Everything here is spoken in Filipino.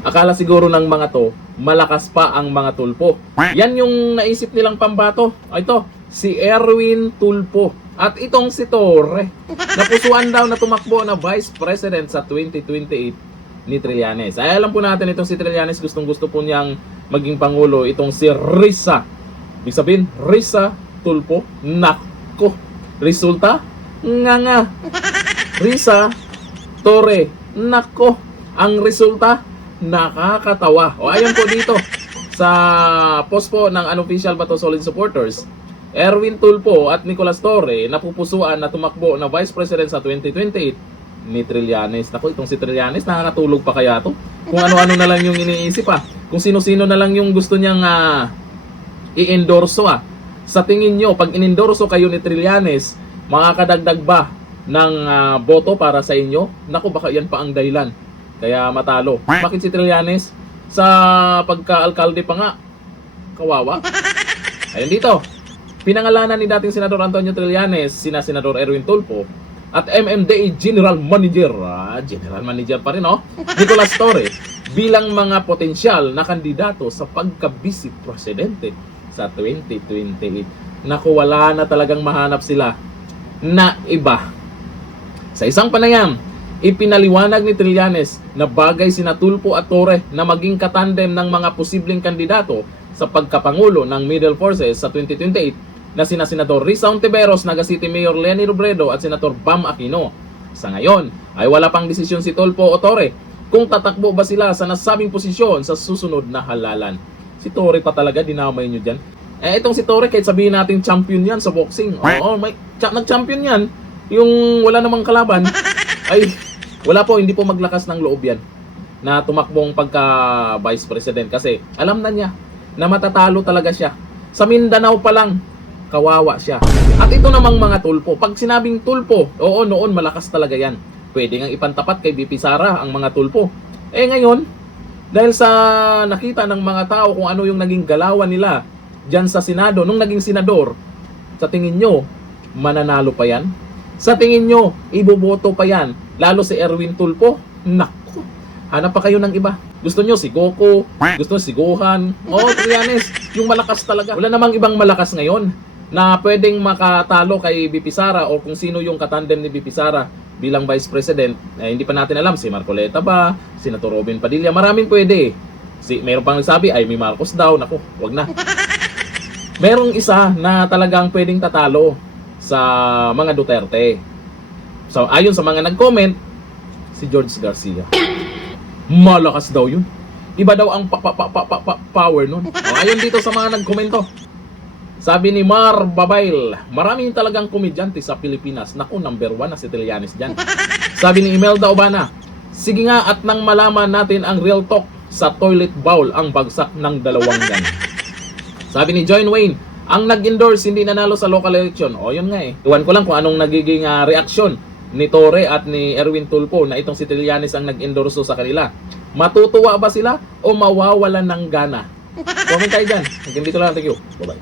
Akala siguro ng mga to, malakas pa ang mga tulpo. Yan yung naisip nilang pambato. Ito, si Erwin Tulfo. At itong si Torre. Napusuan daw na tumakbo na Vice President sa 2028 ni Trillanes. Ay alam po natin itong si Trillanes, gustong gusto po niyang maging Pangulo. Itong si Risa. Ibig sabihin, Risa Tulfo. Nako. Resulta? Nga. Risa Torre. Nako. Ang resulta? Nakakatawa. O ayan po dito sa post po ng unofficial Bato Solid supporters, Erwin Tulfo at Nicolas Torre napupusuan na tumakbo na Vice President sa 2028 ni Trillanes. Naku, itong si Trillanes, nakakatulog pa kaya to? Kung ano-ano na lang yung iniisip kung sino-sino na lang yung gusto niyang i-endorso Sa tingin nyo, pag in-endorso kayo ni Trillanes, makakadagdag ba ng boto para sa inyo? Naku, baka yan pa ang dahilan kaya matalo. Bakit si Trillanes? Sa pagka-alkalde pa nga, kawawa. Ayun dito, pinangalanan ni dating Senador Antonio Trillanes, sina Senador Erwin Tulfo, at MMDA General Manager, General Manager pa rin Nicolas Torre, bilang mga potensyal na kandidato sa pagka-vice presidente sa 2028. Naku, wala na talagang mahanap sila na iba. Sa isang panayam, ipinaliwanag ni Trillanes na bagay sina Tulfo at Torre na maging katandem ng mga posibleng kandidato sa pagkapangulo ng Middle Forces sa 2028 na sina Senador Risa Ontiveros, Naga City Mayor Leni Robredo at Senator Bam Aquino. Sa ngayon ay wala pang desisyon si Tulfo o Torre kung tatakbo ba sila sa nasabing posisyon sa susunod na halalan. Si Torre pa talaga, dinamay nyo dyan. Itong si Torre, kahit sabihin natin champion yan sa boxing. Nag-champion yan. Yung wala namang kalaban, ay wala po, hindi po maglakas ng loob yan na tumakbong pagka Vice President kasi alam na niya na matatalo talaga siya. Sa Mindanao pa lang, kawawa siya. At ito namang mga Tulfo, pag sinabing Tulfo, oo, noon malakas talaga yan. Pwede ngang ipantapat kay VP Sara ang mga Tulfo. Ngayon, dahil sa nakita ng mga tao kung ano yung naging galawan nila dyan sa Senado, nung naging senador, sa tingin nyo, mananalo pa yan? Sa tingin nyo, iboboto pa yan? Lalo si Erwin Tulfo? Naku, hanap pa kayo ng iba. Gusto nyo si Goku? Gusto nyo si Gohan? Trillanes, yung malakas talaga. Wala namang ibang malakas ngayon na pwedeng makatalo kay VP Sara o kung sino yung katandem ni VP Sara bilang Vice President. Hindi pa natin alam, si Marcoleta ba? Senator Robin Padilla? Maraming pwede. Meron pang nagsabi, ay may Marcos daw. Naku, wag na. Merong isa na talagang pwedeng tatalo sa mga Duterte. So, ayon sa mga nag-comment, si George Garcia. Malakas daw yun. Iba daw ang power nun. Ayon dito sa mga nag-komento. Sabi ni Mar Babail, maraming talagang komedyante sa Pilipinas. Naku, number 1 na si Trillanes dyan. Sabi ni Imelda Obana, sige nga at nang malaman natin ang real talk, sa toilet bowl ang bagsak ng dalawang gan. Sabi ni John Wayne, ang nag-endorse hindi nanalo sa local election. Yun nga Iwan ko lang kung anong nagiging reaksyon ni Torre at ni Erwin Tulfo na itong si Trillanes ang nag-endorso sa kanila. Matutuwa ba sila o mawawalan ng gana? Comment tayo dyan. Hanggang dito lang. Thank you. Bye-bye.